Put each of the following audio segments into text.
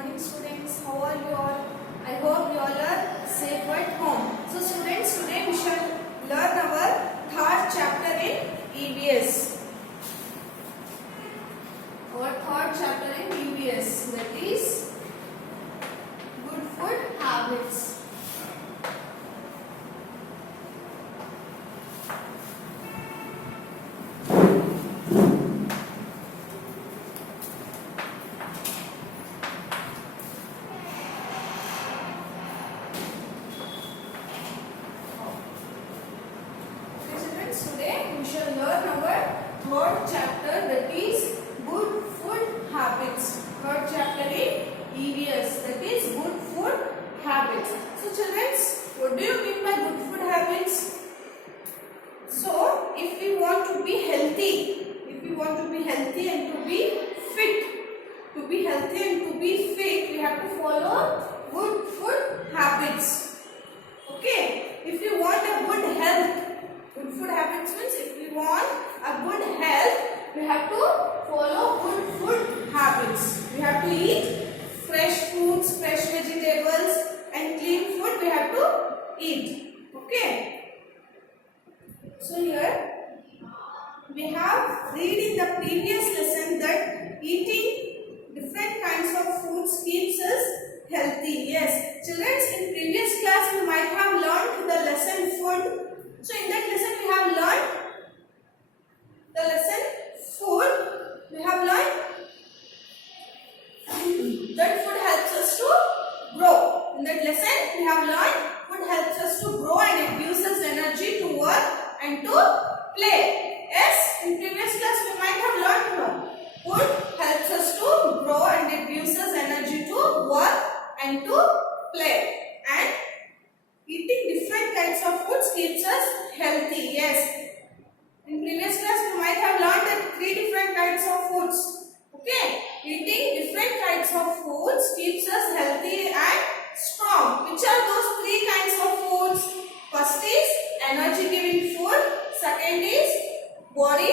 morning students. How are you all? I hope you all are safe at home. So students, today we shall learn our third chapter in EVS. Our third chapter in EVS, that is good food habits. Today we shall learn our third chapter, that is good food habits. Third chapter in EVS, that is good food habits. So children, what do you mean by good food habits? So if we want to be healthy, and to be fit, we have to follow good food habits. Okay, if you want a good health, good food habits means if we want a good health, we have to follow good food habits. We have to eat fresh fruits, fresh vegetables and clean food we have to eat. Okay. So here we have read in the previous lesson that eating different kinds of foods keeps us healthy. Yes. Children, in previous class we might have learned the lesson food. So in that lesson we have learned the lesson food. We have learned that food helps us to grow. In that lesson we have learned food helps us to grow and it gives us energy to work and to play. Yes, in previous class we might have learned food helps us to grow and it gives us energy to work and to play. And eating different kinds of foods keeps us healthy. Yes. In previous class we might have learned that 3 different kinds of foods. Okay. Eating different kinds of foods keeps us healthy and strong. Which are those 3 kinds of foods? First is energy giving food. Second is body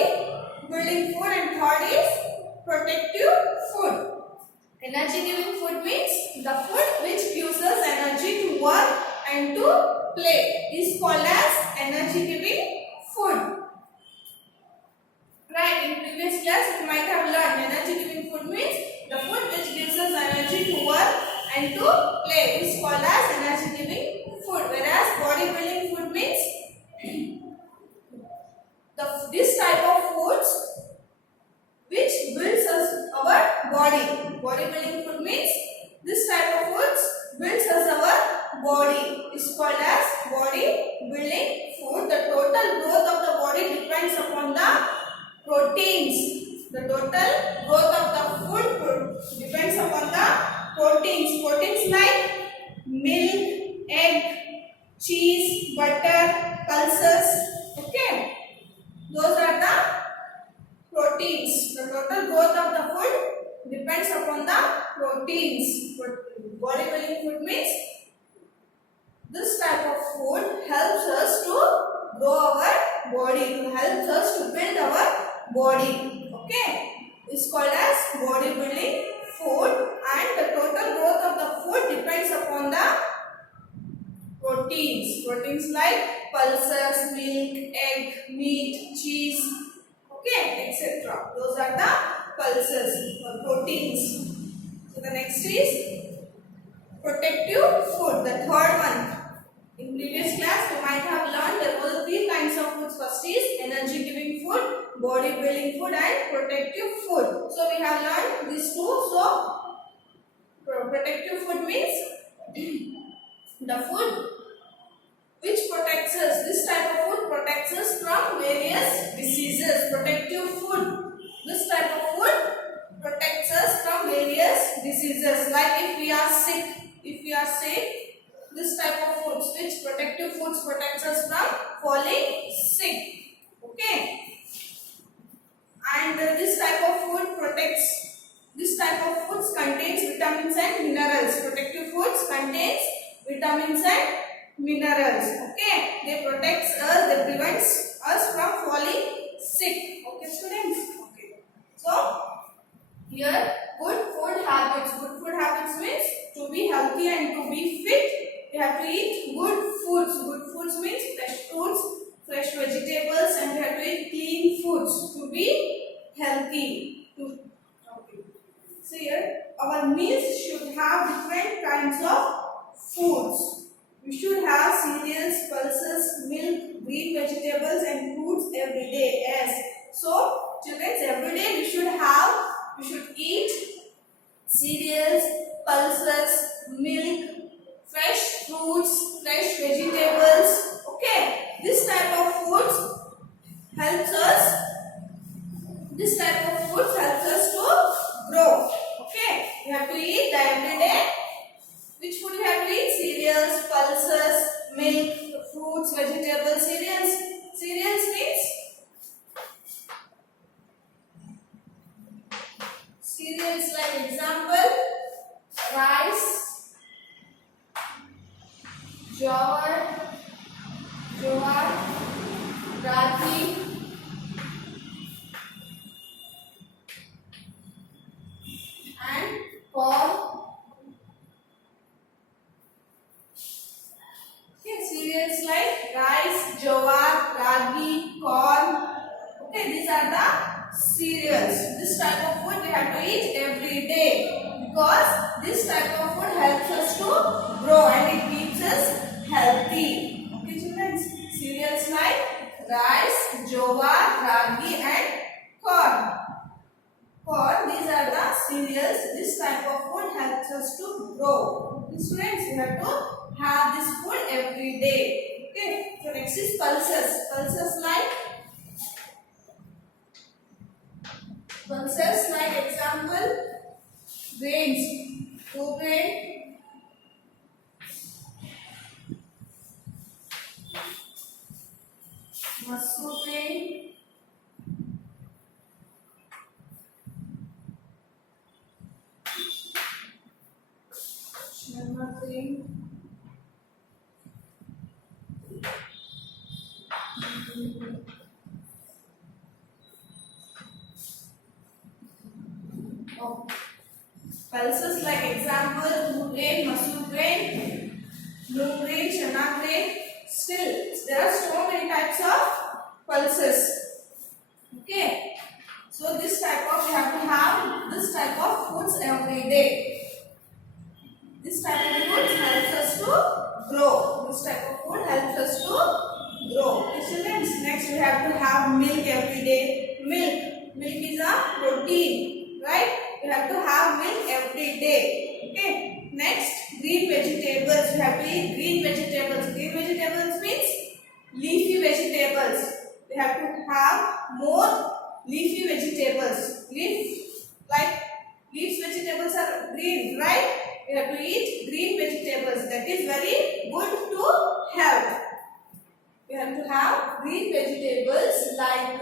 building food. And third is protective food. Energy giving food means the food which gives us energy to work and to play is called as energy giving food. Right, in previous class we might have learned energy giving food means the food which gives us energy to work and to play is called as energy giving food. Whereas body building food means this type of foods which builds us our body. Body building food means this type of foods builds us our body is called as body building food. The total growth of the body depends upon the proteins. The total growth of the food depends upon the proteins. Proteins like milk, egg, cheese, butter, pulses. Okay, those are the proteins. The total growth of the food depends upon the proteins. Body building food means this type of food helps us to grow our body, helps us to build our body. Okay, it's called as body building food, and the total growth of the food depends upon the proteins. Proteins like pulses, milk, egg, meat, cheese, okay, etc. Those are the pulses or proteins. So the next is protective food, the third one. In previous class we might have learned there were 3 kinds of foods. First is energy giving food, body building food and protective food. So we have learned these 2. So protective food means the food which protects us. This type of food protects us from various diseases. Protective food. This type of food protects us from various diseases. Like if we are sick, this type of foods, which protective foods protects us from falling sick. Okay. And this type of food protects. This type of foods contains vitamins and minerals. Protective foods contains vitamins and minerals. Okay, they protects us, they prevents us from falling sick. Okay students. Okay, so here good food habits. Good food habits means means to be healthy and to be fit, we have to eat good foods. Good foods means fresh fruits, fresh vegetables, and we have to eat clean foods to be healthy. Okay. So here, our meals should have different kinds of foods. We should have cereals, pulses, milk, green vegetables, and fruits every day. Yes. So, children, every day we should eat cereals, pulses, milk, fresh fruits, fresh vegetables. Okay, this type of foods helps us. This type of foods helps us to grow. Okay, we have to eat every day. Which food we have to eat? Cereals, pulses, milk, fruits, vegetables. Cereals means cereals like example rice, jowar, ragi, and corn. Okay, cereals like rice, jowar, ragi, corn. Okay, these are the cereals. This type of food we have to eat every day because this type of food helps us to grow and it keeps us healthy. Okay, children, cereals like rice, jowar, ragi, and corn. These are the cereals. This type of food helps us to grow. Students, we have to have this food every day. Okay. So next is pulses. Pulses like example grains. Whole grain, muscle grain, chana grain, pulses like example whole grain, muscle grain, moong grain, chana grain. Still, there are so many types of pulses. Okay. So this type of we have to have this type of foods every day. This type of food helps us to grow. This type of food helps us to grow. Okay, students. Next, we have to have milk every day. Milk is a protein, right? We have to have milk every day. Okay. Next, green vegetables. We have to eat green vegetables. Green vegetables means leafy vegetables. We have to have more leafy vegetables. Leaves vegetables are green, right? We have to eat green vegetables. That is very good to health. We have to have green vegetables like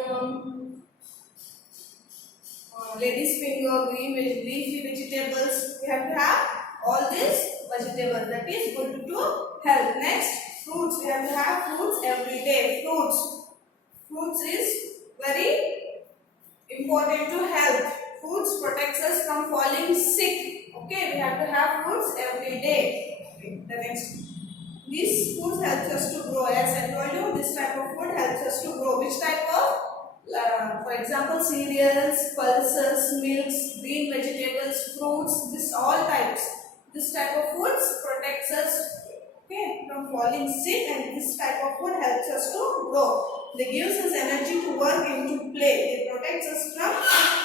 lady's finger, green leafy vegetables. We have to have all these vegetables. That is good to health. Next, fruits. We have to have fruits every day. Fruits is very important to health. Fruits protects us from falling sick. Okay, we have to have fruits every day. Okay, the next. These foods helps us to grow. As I told you, this type of food helps us to grow. Which type of? For example, cereals, pulses, milks, green vegetables, fruits. This all types. This type of foods protects us, okay, from falling sick, and this type of food helps us to grow. They gives us energy to work and to play. It protects us from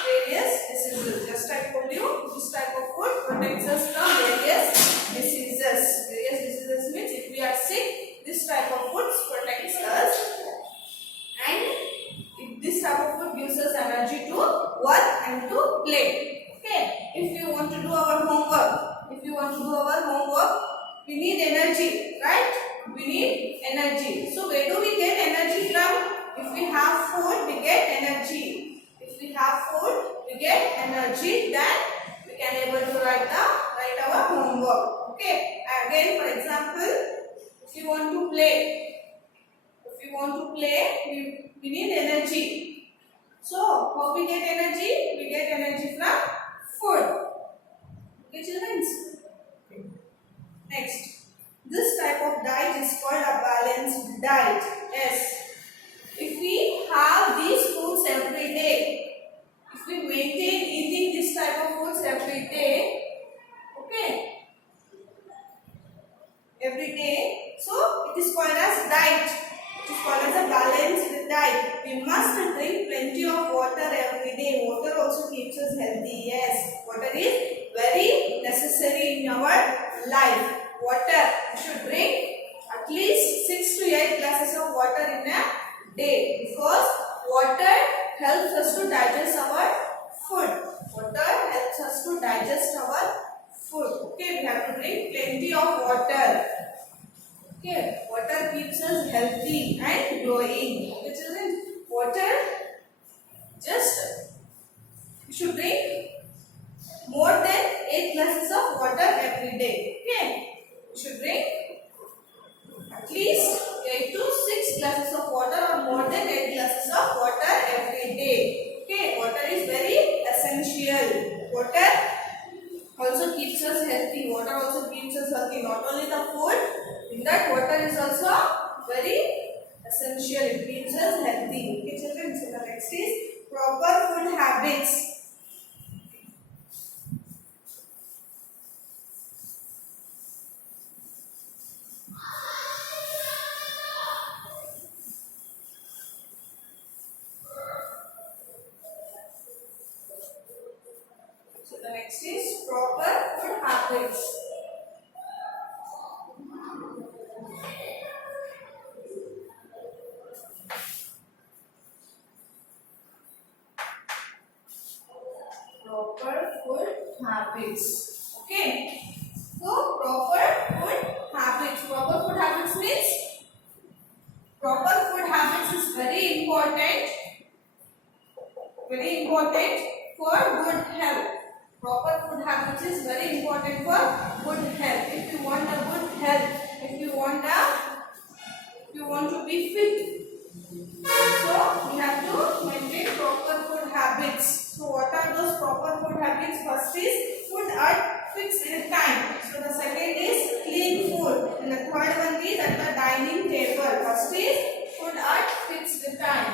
various diseases. Just I told you, this type of food protects us from various diseases. Various diseases means if we are sick, this type of food protects us, and this type of food gives us energy to work and to play. Okay. If we want to do our homework, we need energy, right? We need energy. So where do we get energy from? If we have food, we get energy. If we have food, we get energy. Then we can able to write our homework. Okay. Again, for example, if you want to play, we need energy. So how we get energy? We get energy from food. Okay, children. Yes, water is very necessary in our life. Water, you should drink at least 6 to 8 glasses of water in a day because water helps us to digest our food. Water helps us to digest our food. Okay, we have to drink plenty of water. Okay, water keeps us healthy and glowing. Okay, children, water just you should drink more than 8 glasses of water every day. Okay, you should drink at least 8 to 6 glasses of water or more than 8 glasses of water every day. Okay, water is very essential. Water also keeps us healthy. Water also keeps us healthy. Not only the food, in that water is also very essential. It keeps us healthy. Okay, children. So the next is proper food habits. So the next is proper food habits. Proper food habits. Okay. So proper food habits. Proper food habits means proper food habits is very important. Very important for good health. Proper food habits is very important for good health. If you want a good health, if you want to be fit, so we have to maintain proper food habits. So what are those proper food habits? First is food at fixed time. So the second is clean food. And the third one is at the dining table. First is food at fixed time.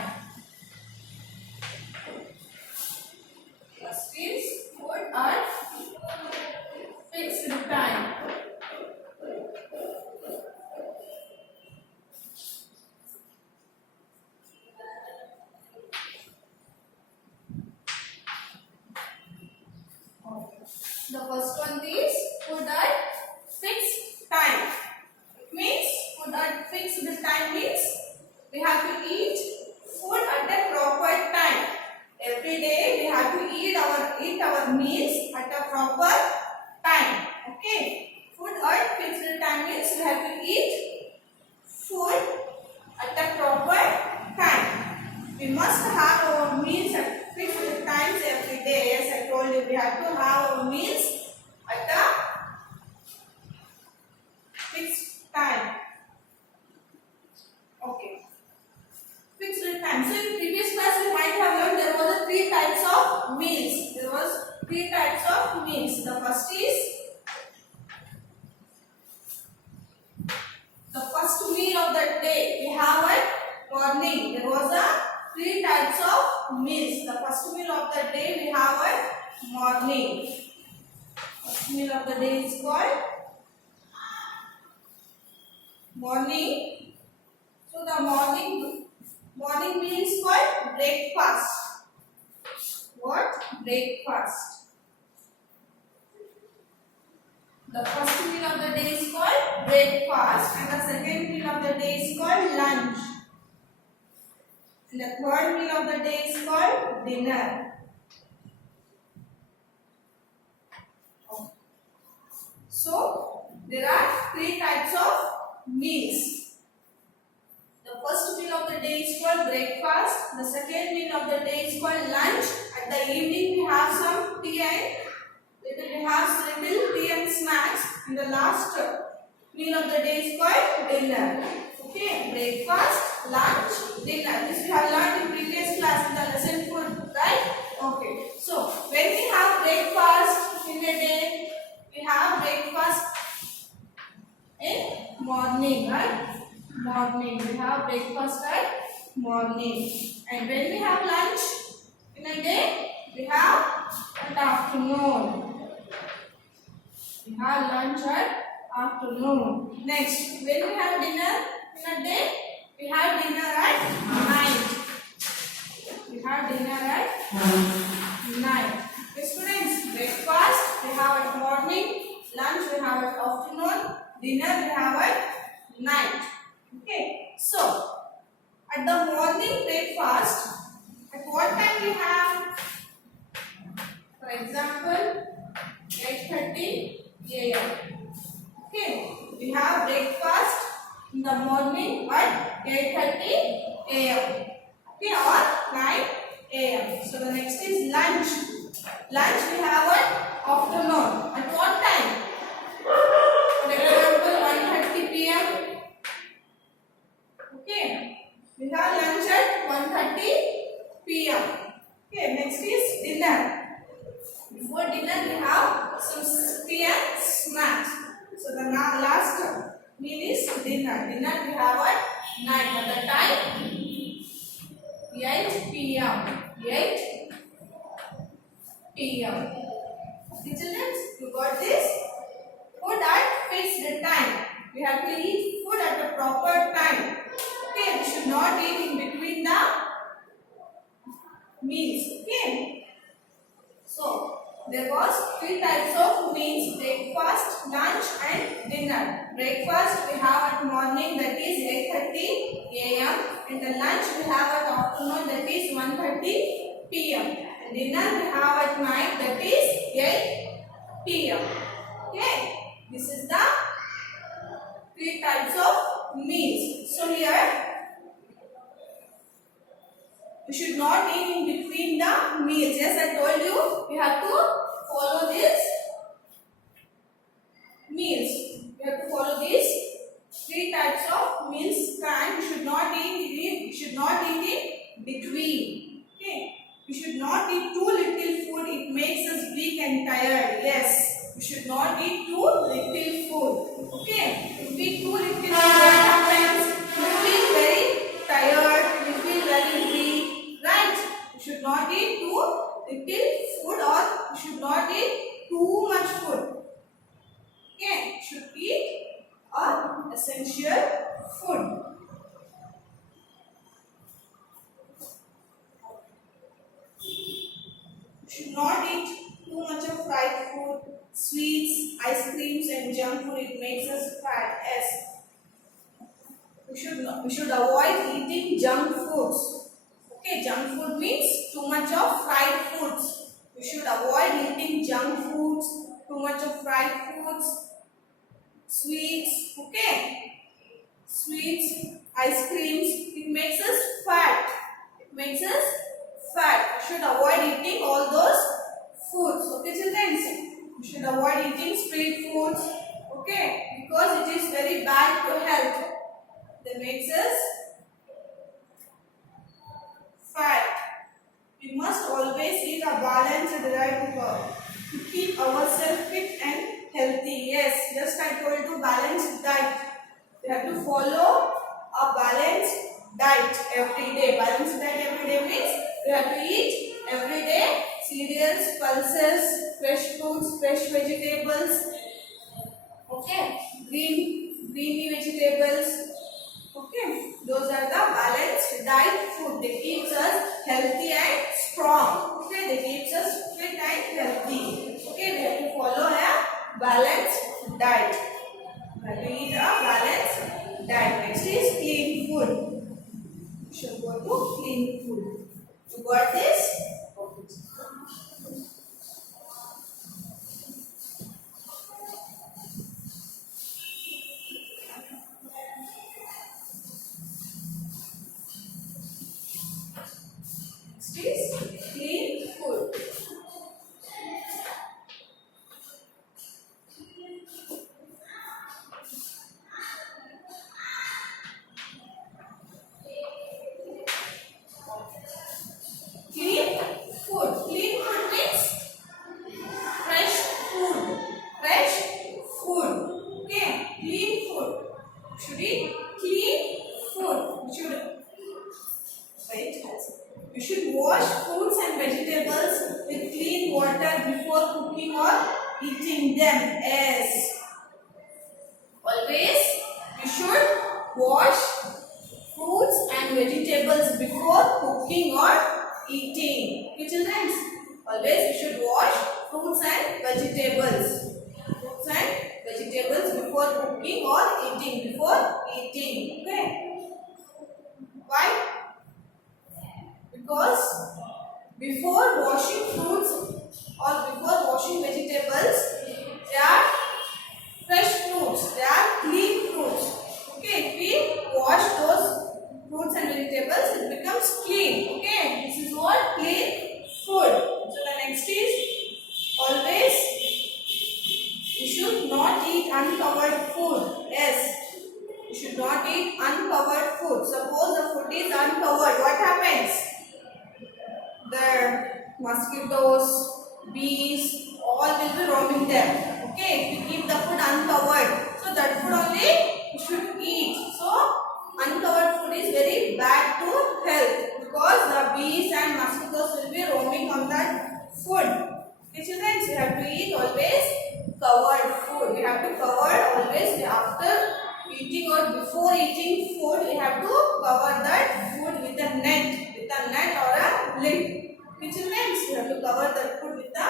First is food at fixed time. The first one is food at fixed time. It means food at fixed time means we have to eat food at a proper time. Every day we have to eat our meals at a proper time. Okay. Food at fixed time means we have to eat food at a proper time. We must have our meals at fixed times every day. As I told you, we have to have our meals at a fixed time. Okay. Fixed time. So in previous class we might have learned there was 3 types of meals. There was 3 types of meals. The first meal of the day we have at morning. There was 3 types of meals. The first meal of the day we have at morning. First meal of the day is called morning. So the morning meal is called breakfast. What? Breakfast. The first meal of the day is called breakfast and the second meal of the day is called lunch. And the third meal of the day is called dinner. So there are 3 types of meals. The first meal of the day is called breakfast. The second meal of the day is called lunch. At the evening we have some tea and little tea and snacks. And the last meal of the day is called dinner. Okay, breakfast, lunch, dinner. This we have learned in previous class in the lesson food, right? Okay. So when we have breakfast in a day, we have breakfast in morning, right? Morning. We have breakfast at morning. And when we have lunch in a day, we have at afternoon. We have lunch at afternoon. Next, when we have dinner in a day, we have dinner at night. We have dinner at night. Okay, students. dinner we have at night. Okay, so at the morning breakfast, at what time we have? For example, 8:30 a.m. Okay, we have breakfast in the morning at 8:30 a.m. Okay, or 9 a.m. So the next is lunch. Lunch we have at afternoon. At what time? For example, 1:30 p.m. Okay, we have lunch at 1:30 p.m. Okay, next is dinner. Before dinner we have some tea and snacks. So the last meal is dinner. Dinner we have at night. At the time 8 p.m. 8 p.m. Okay, children, you got this? Food at fixed time. We have to eat food at the proper time. Okay, we should not eat in between the meals. Okay. So there was 3 types of meals: breakfast, lunch, and dinner. Breakfast we have at morning, that is 8:30 a.m. and the lunch we have at afternoon, that is 1:30 p.m. and dinner we have at night, that is 8 p.m. Okay, this is the 3 types of meals. So here we should not eat in between the meals. Yes, I told you we have to follow these meals. We have to follow these 3 types of meals time. We should not eat in between. Okay. We should not eat too little food. It makes us weak and tired. Yes. We should not eat too little food. Okay. If we eat too little food, what happens? We feel very tired. We feel very weak. Right? We should not eat too little food, or we should not eat too much food. Okay, we should eat essential food. We should not eat too much of fried food, sweets, ice creams, and junk food. It makes us fat. Yes. We should avoid eating junk foods. Okay, junk food means too much of fried foods. We should avoid eating junk foods, too much of fried foods, sweets. Okay, sweets, ice creams. It makes us fat. It makes us fat. We should avoid eating all those foods. Okay, children. We should avoid eating street foods. Okay, because it is very bad to health. That makes us fat. We must always eat a balanced diet to keep ourselves fit and healthy. Yes, just I told you, balanced diet. We have to follow a balanced diet every day. Balanced diet every day means we have to eat every day cereals, pulses, fresh fruits, fresh vegetables. Okay, greeny vegetables. Okay, those are the balanced diet food. They keeps us healthy and strong. Okay, they keeps us fit and healthy. Okay, we have to follow a balanced diet. We have to eat a balanced diet. Next is clean food. We should go to clean food. You got this? Next is clean food. Clean food. Clean food means fresh food. Fresh food. Okay. Clean food. Should eat clean food. You should wash fruits and vegetables with clean water before cooking or eating them. Yes. Always you should wash fruits and vegetables before cooking or eating. Okay, children? Always you should wash fruits and vegetables. Fruits and vegetables before before cooking or eating. Before eating. Okay. Why? Because before washing fruits or before washing vegetables, they are fresh fruits. They are clean fruits. Okay. If we wash those fruits and vegetables, it becomes clean. Okay. This is what clean food. So the next is always you should not eat uncovered food. Yes. You should not eat uncovered food. Suppose the food is uncovered. What happens? The mosquitoes, bees, all will be roaming there. Okay, if we keep the food uncovered, so that food only we should eat. So uncovered food is very bad to health because the bees and mosquitoes will be roaming on that food. Okay, children, so you have to eat always covered food. We have to cover always after eating or before eating food. We have to cover that food with a net or a lid. Okay, children, you have to cover that food with a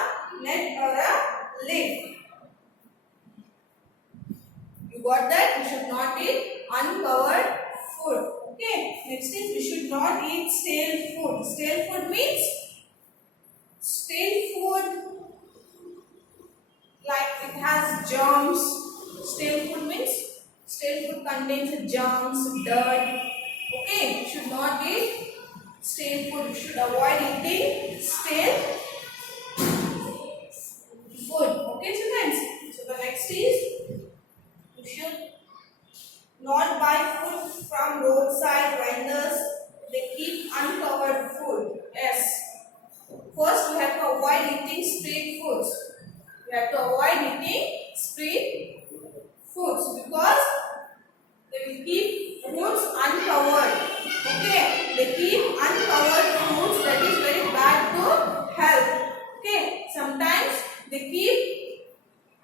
net or a lid. You got that? You should not eat uncovered food. Okay. Next is we should not eat stale food. Stale food means stale food like it has germs. Stale food means stale food contains germs, dirt. Okay. You should not eat stale food. You should avoid eating stale food. Okay, children. So the next is you should not buy food from roadside vendors. They keep uncovered food. Yes. First, we have to avoid eating street foods. We have to avoid eating street foods because they will keep foods uncovered. Okay, they keep uncovered foods. That is very bad to health. Okay, sometimes they keep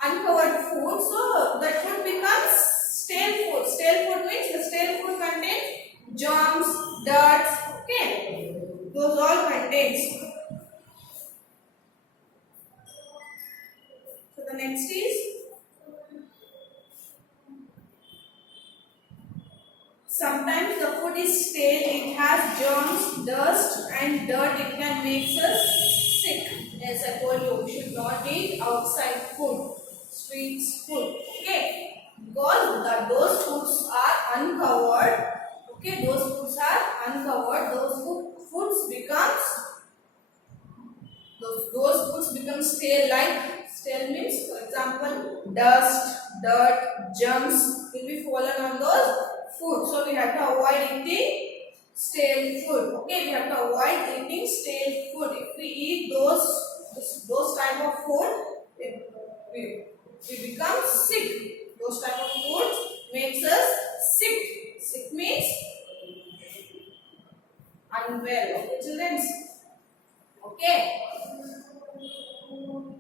uncovered food, so that food becomes stale food. Stale food means the stale food contains germs, dirt. Okay, those all contains. So the next is sometimes the food is stale. It has germs, dust, and dirt. It can make us sick. As I told you, we should not eat outside food. Streets food. Okay, because those foods are uncovered. Okay, those foods are uncovered. Those foods become stale. Like stale means, for example, dust, dirt, germs will be fallen on those food. So we have to avoid eating stale food. Okay, we have to avoid eating stale food. If we eat those type of food, we become sick. Those type of food makes us sick. Sick means unwell. Okay, children. Okay. So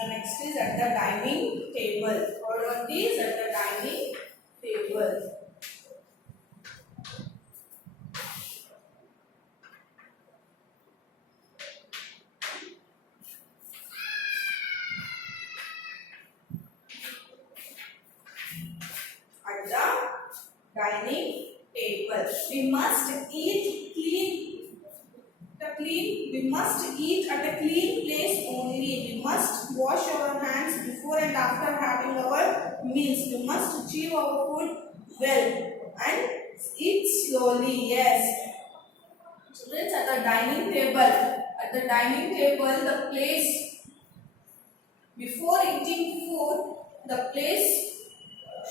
the next is at the dining table. Order these at the dining table. Dining table. We must eat we must eat at a clean place only. We must wash our hands before and after having our meals. We must chew our food well and eat slowly. Yes. Children, at the dining table, the place before eating food, the place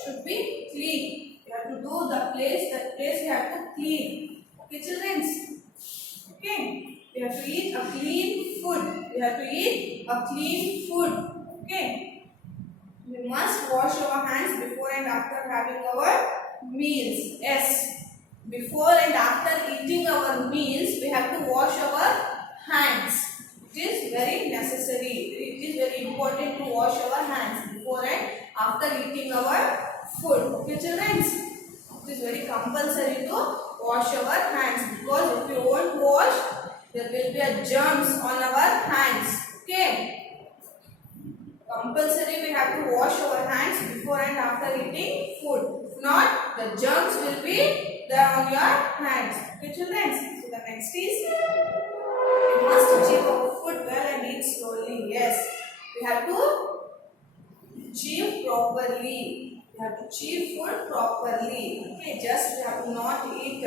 should be clean. You have to do that place you have to clean. Okay, children? Okay. You have to eat a clean food. Okay. We must wash our hands before and after having our meals. Yes. Before and after eating our meals, we have to wash our hands. It is very necessary. It is very important to wash our hands before and after eating our food. Okay, children? It is very compulsory to wash our hands because if we won't wash, there will be a germs on our hands. Okay? compulsory we have to wash our hands before and after eating food. If not, the germs will be there on your hands. Okay, children. So the next is we must chew our food well and eat slowly. Yes, we have to chew properly. We have to chew food properly. Okay, just we have to not eat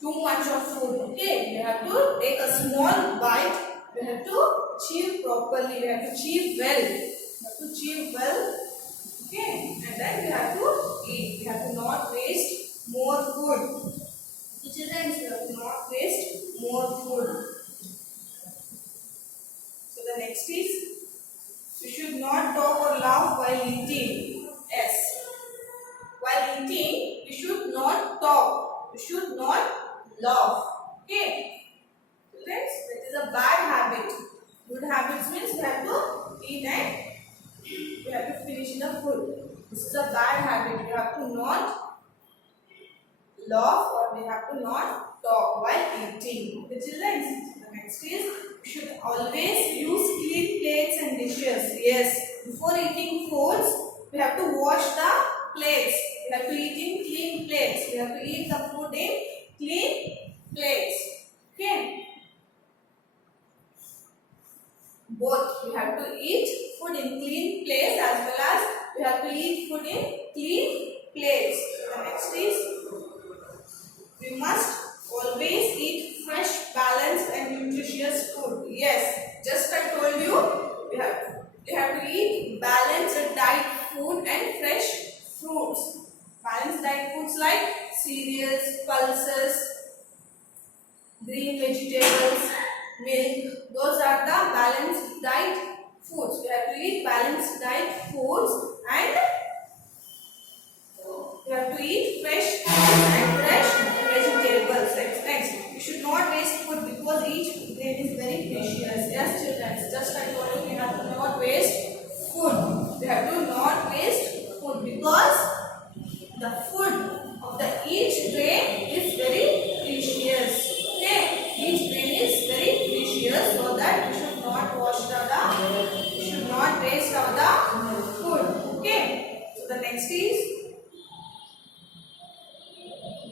too much of food. Okay, we have to take a small bite. We have to chew properly. We have to chew well. We have to chew well. Okay, and then we have to eat. We have to not waste more food. Okay, children, we have to not waste more food. So the next is we should not talk or laugh while eating. Yes. While eating, we should not talk. We should not laugh. Okay. Children, that is a bad habit. Good habits means we have to eat and we have to finish the food. This is a bad habit. We have to not laugh or we have to not talk while eating. The children, the next is we should always use clean plates and dishes. Yes, before eating foods, we have to wash the plates. We have to eat in clean plates. We have to eat the food in clean plates. Okay. Both we have to eat food in clean plates as well as we have to eat food in clean plates. The next is we must always eat fresh, balanced and nutritious food. Yes, just I told you, we have to eat balanced diet food and fresh fruits. Balanced diet foods like cereals, pulses, green vegetables, milk. Those are the balanced diet foods. We have to eat balanced diet foods and we have to eat fresh and fresh vegetables. Next, we should not waste food because each grain is very precious. Yes, children. Just like I told you, we have to not waste food. We have to not waste food because the food of the each grain is very precious. Okay, each grain is very precious, so that we should not we should not waste the food. Okay. So the next is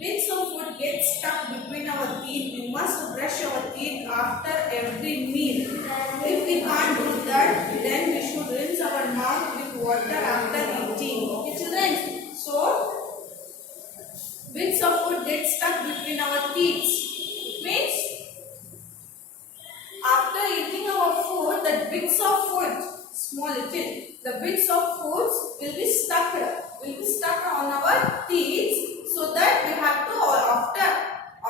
bits of food get stuck between our teeth. We must brush our teeth after every meal. If we can't do that, then we should rinse our mouth with water after eating. Okay, children? So, bits of food get stuck between our teeth. It means after eating our food, the bits of food, small little, the bits of food will be stuck on our teeth. So that we have to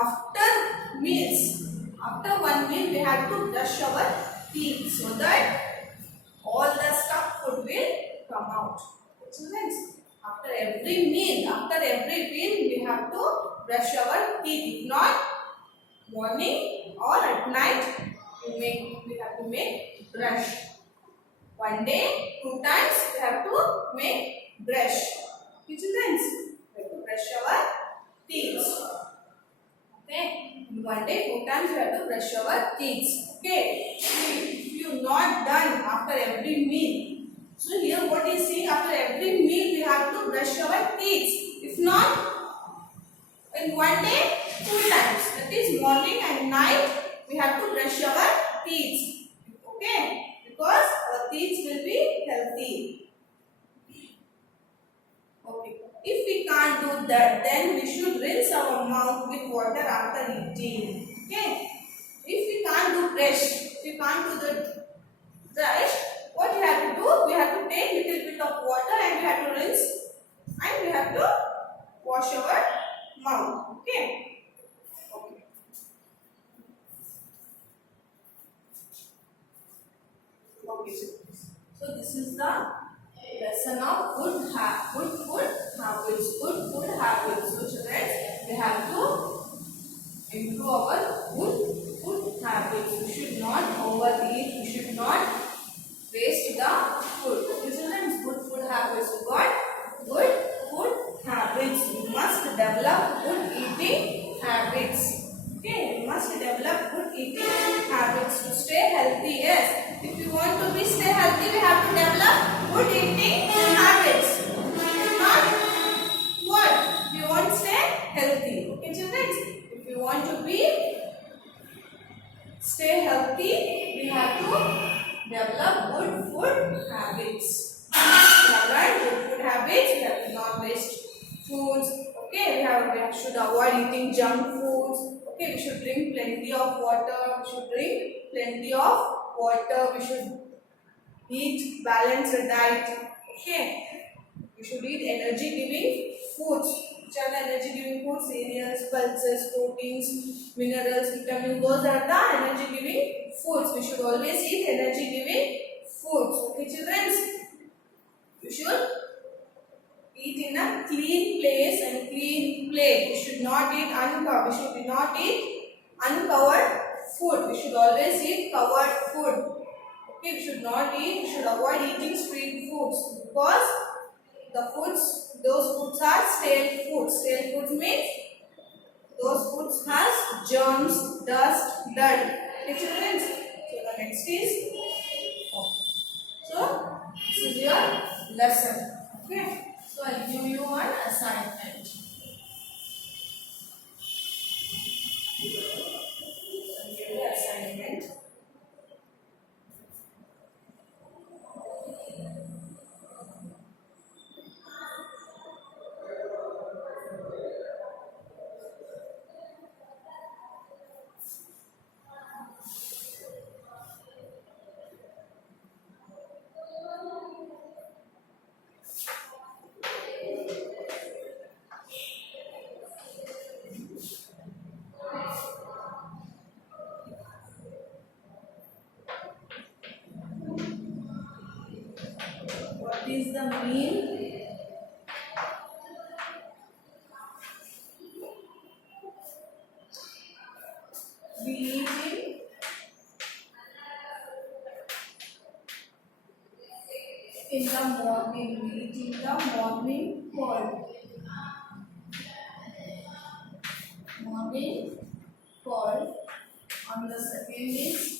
after meals, after one meal we have to brush our teeth so that all the stuck food will come out. Children, after every meal we have to brush our teeth. If not, morning or at night we have to make brush. One day, 2 times we have to make brush. Children, brush our teeth. Okay. One day, 2 times we have to brush our teeth. Okay. If you not done after every meal. So here what is saying, after every meal we have to brush our teeth. If not, in one day, 2 times. That is morning and night we have to brush our teeth. Okay. Because our teeth will be healthy. Okay. If we can't do that, then we should rinse our mouth with water after eating. Okay. If we can't do the brush, what we have to do? We have to take little bit of water and we have to rinse and we have to wash our mouth. Okay. Okay. Okay. So this is the lesson of good food habits. Good food habits. So children, we have to improve our good food habits. We should not overeat. We should not waste the food. Okay, children, good food habits. We got good food habits. We must develop good eating habits. Okay, we must develop good eating habits to stay healthy. Yes, if you want to stay healthy, we have to develop good eating habits. If not, what? We won't stay healthy. Okay, children? If we want to stay healthy, we have to develop good food habits. We have learned good food habits. We have to not waste foods. Okay, we should avoid eating junk foods. Okay, we should drink plenty of water. We should eat balanced diet. Okay, we should eat energy giving foods. Which are the energy giving foods? Cereals, pulses, proteins, minerals, vitamins. Those are the energy giving foods. We should always eat energy giving foods. Okay, children? We should eat in a clean place and clean plate. We should not eat uncovered. Food. We should always eat covered food. Okay, we should avoid eating street foods because those foods are stale foods. Stale foods means those foods has germs, dust, dirt. Okay, children? So the next is this is your lesson. Okay. So I'll give you one assignment. What is the mean? We eat in the morning. We eat in the morning cold. Morning cold. On the second is